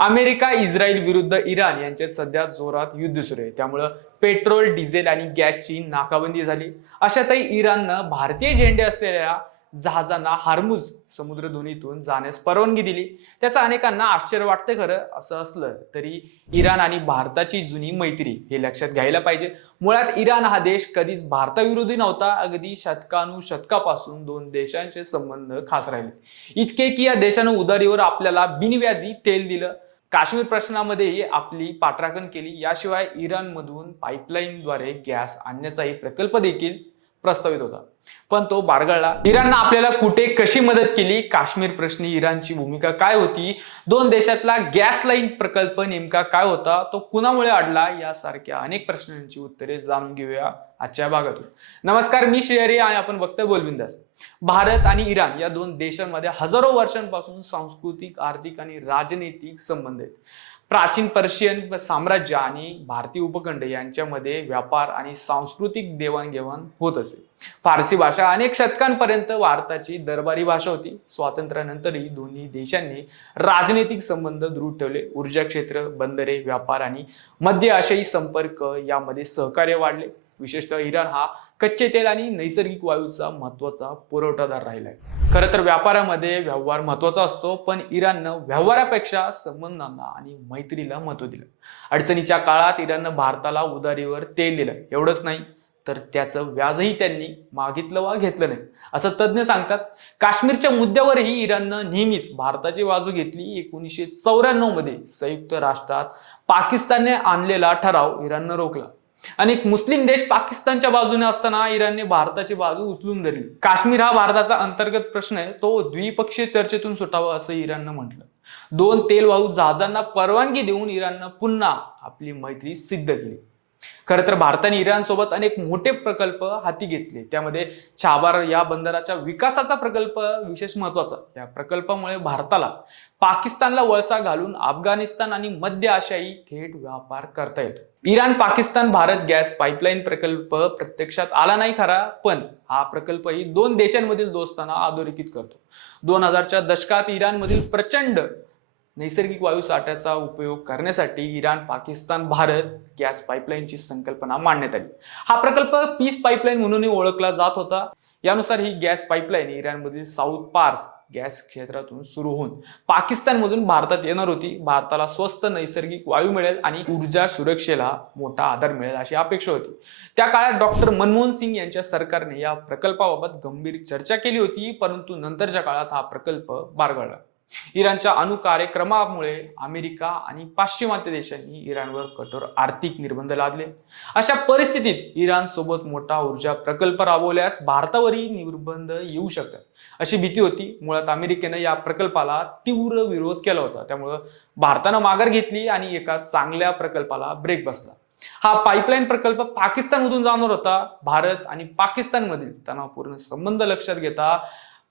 America Israel विरुद्ध Iran यांच्यात सध्या जोरात युद्ध सुरू आहे। त्यामुळे पेट्रोल, डिझेल आणि गॅसची नाकाबंदी झाली। अशातही इराणनं भारतीय झेंडे असलेल्या जहाजांना हार्मुझ समुद्रधुनीतून जाण्यास परवानगी दिली। त्याचा अनेकांना आश्चर्य वाटते। खरं असं असलं तरी इराण आणि भारताची जुनी मैत्री हे लक्षात घ्यायला पाहिजे। मुळात इराण हा देश कधीच भारताविरोधी नव्हता। अगदी शतकानुशतकापासून दोन देशांचे संबंध खास राहिले, इतके की या देशानं उधारीवर आपल्याला बिनव्याजी तेल दिलं, काश्मीर प्रश्नामध्ये आपली पाठराखण केली। याशिवाय इराणमधून पाईपलाईनद्वारे गॅस आणण्याचाही प्रकल्प देखील प्रस्तावित होता, पण तो बारगळला। इराणनं आपल्याला कुठे कशी मदत केली, काश्मीर प्रश्नी इराणची भूमिका काय होती, दोन देशातला गॅस लाईन प्रकल्प नेमका काय होता, तो कुणामुळे अडला, यासारख्या अनेक प्रश्नांची उत्तरे जाणून घेऊया आजच्या भागातून। नमस्कार, मी श्रेयरी आणि आपण बघतोय बोलबिंदास। भारत आणि इराण या दोन देशांमध्ये हजारो वर्षांपासून सांस्कृतिक, आर्थिक आणि राजनैतिक संबंध आहेत। प्राचीन पर्शियन साम्राज्य आणि भारतीय उपखंड यांच्यामध्ये व्यापार आणि सांस्कृतिक देवाणघेवाण होत असे। फारसी भाषा अनेक शतकांपर्यंत भारताची दरबारी भाषा होती। स्वातंत्र्यानंतरही दोन्ही देशांनी राजनैतिक संबंध दृढ ठेवले। ऊर्जा क्षेत्र, बंदरे, व्यापार आणि मध्य आशियाई संपर्क यामध्ये सहकार्य वाढले। विशेषतः इराण हा कच्चे तेल आणि नैसर्गिक वायूचा महत्वाचा पुरवठादार राहिलाय। खरं तर व्यापारामध्ये व्यवहार महत्वाचा असतो, पण इराणनं व्यवहारापेक्षा संबंधांना आणि मैत्रीला महत्व दिलं। अडचणीच्या काळात इराणनं भारताला उधारीवर तेल दिलं। एवढंच नाही तर त्याचं व्याजही त्यांनी मागितलं वा घेतलं नाही, असं तज्ञ सांगतात। काश्मीरच्या मुद्द्यावरही इराणनं नेहमीच भारताची बाजू घेतली। 1994 मध्ये संयुक्त राष्ट्रात पाकिस्तानने आणलेला ठराव इराणनं रोखला। अनेक मुस्लिम देश पाकिस्तानच्या बाजूने असताना इराणने भारताची बाजू उचलून धरली। काश्मीर हा भारताचा अंतर्गत प्रश्न आहे, तो द्विपक्षीय चर्चेतून सुटावा असं इराणनं म्हटलं। दोन तेलवाहू जहाजांना परवानगी देऊन इराणनं पुन्हा आपली मैत्री सिद्ध केली। खरं तर भारताने इराण सोबत अनेक मोठे प्रकल्प हाती घेतले, त्यामध्ये चाबार या बंदराच्या विकासाचा प्रकल्प विशेष महत्वाचा। या प्रकल्पामुळे भारताला पाकिस्तानला वळसा घालून अफगाणिस्तान आणि मध्य आशियाई थेट व्यापार करता येतो। Iran Pakistan Bharat gas pipeline प्रकल्प प्रत्यक्षात आला नाही खरा, पण हा प्रकल्पही दोन देशांमधील दोस्तांना अधोरेखित करतो। 2000च्या दशकात इराणमधील प्रचंड नैसर्गिक वायू साठ्याचा उपयोग करण्यासाठी इराण पाकिस्तान भारत गॅस पाईपलाईनची संकल्पना मांडण्यात आली। हा प्रकल्प पीस पाईपलाईन म्हणूनही ओळखला जात होता। यानुसार ही गॅस पाईपलाईन इराणमधील साऊथ पार्स गॅस क्षेत्रातून सुरू होऊन पाकिस्तानमधून भारतात येणार होती। भारताला स्वस्त नैसर्गिक वायू मिळेल आणि ऊर्जा सुरक्षेला मोठा आधार मिळेल अशी अपेक्षा होती। त्या काळात डॉक्टर मनमोहन सिंग यांच्या सरकारने या प्रकल्पाबाबत गंभीर चर्चा केली होती, परंतु नंतरच्या काळात हा प्रकल्प बारगळला। इराणच्या अणु कार्यक्रमामुळे अमेरिका आणि पाश्चिमात्य देशांनी इराणवर कठोर आर्थिक निर्बंध लादले। अशा परिस्थितीत इराण सोबत मोठा ऊर्जा प्रकल्प राबवल्यास भारतावरही निर्बंध येऊ शकतात अशी भीती होती। मुळात अमेरिकेनं या प्रकल्पाला तीव्र विरोध केला होता, त्यामुळे भारतानं माघार घेतली आणि एका चांगल्या प्रकल्पाला ब्रेक बसला। हा पाईपलाईन प्रकल्प पाकिस्तानमधून जाणार होता। भारत आणि पाकिस्तानमधील तणावपूर्ण संबंध लक्षात घेता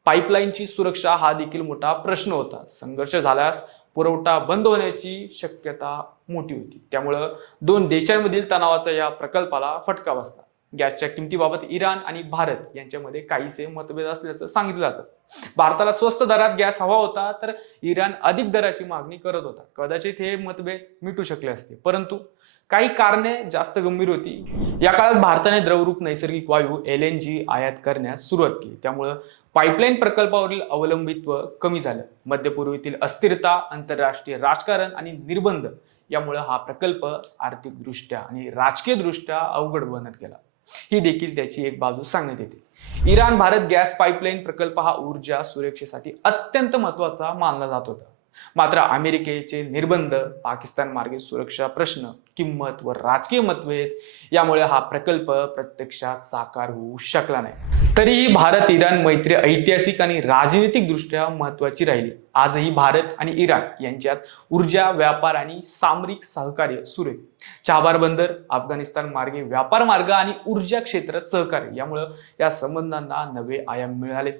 पाईपलाईनची सुरक्षा हा देखील मोठा प्रश्न होता। संघर्ष झाल्यास पुरवठा बंद होण्याची शक्यता मोठी होती, त्यामुळे दोन देशांमधील तणावाचा या प्रकल्पाला फटका बसला। गॅसच्या किमतीबाबत इराण आणि भारत यांच्यामध्ये काहीसे मतभेद असल्याचं सांगितलं जातं। भारताला स्वस्त दरात गॅस हवा होता, तर इराण अधिक दराची मागणी करत होता। कदाचित हे मतभेद मिटू शकले असते, परंतु काही कारणे जास्त गंभीर होती। या काळात भारताने द्रवरूप नैसर्गिक वायू LNG आयात करण्यास सुरुवात केली, त्यामुळे पाईपलाईन प्रकल्पावरील अवलंबित्व कमी झालं। मध्य पूर्वेतील अस्थिरता, आंतरराष्ट्रीय राजकारण आणि निर्बंध यामुळे हा प्रकल्प आर्थिकदृष्ट्या आणि राजकीयदृष्ट्या अवघड बनत गेला। ही देखील त्याची एक बाजू सांगण्यात येते। इराण भारत गॅस पाईपलाईन प्रकल्प हा ऊर्जा सुरक्षेसाठी अत्यंत महत्वाचा मानला जात होता, मात्र अमेरिकेचे निर्बंध, पाकिस्तान मार्गे सुरक्षा प्रश्न, किंमत व राजकीय मतभेद यामुळे हा प्रकल्प प्रत्यक्षात साकार होऊ शकला नाही। तरीही भारत इराण मैत्री ऐतिहासिक आणि राजनैतिक दृष्ट्या महत्वाची राहिली। आजही भारत आणि इराण यांच्यात ऊर्जा, व्यापार आणि सामरिक सहकार्य सुरू आहे। चाबार बंदर, अफगाणिस्तान मार्गे व्यापार मार्ग आणि ऊर्जा क्षेत्रात सहकार्य यामुळे या संबंधांना नवे आयाम मिळाले।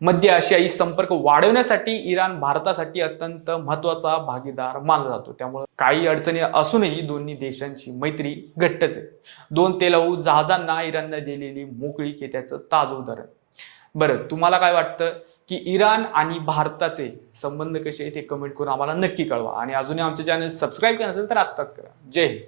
मध्य आशियाई संपर्क वाढवण्यासाठी इराण भारतासाठी अत्यंत महत्वाचा भागीदार मानला जातो, त्यामुळे काही अडचणी असूनही दोन्ही देशांची मैत्री घट्टच आहे। दोन तेलवाहू जहाजांना इराणने दिलेली मोकळीक हे त्याचं ताजं उदाहरण। बरं, तुम्हाला काय वाटतं की इराण आणि भारताचे संबंध कसे आहेत हे कमेंट करून आम्हाला नक्की कळवा आणि अजूनही आमचे चॅनल सबस्क्राईब केलं नसेल तर आत्ताच करा. जय हिंद.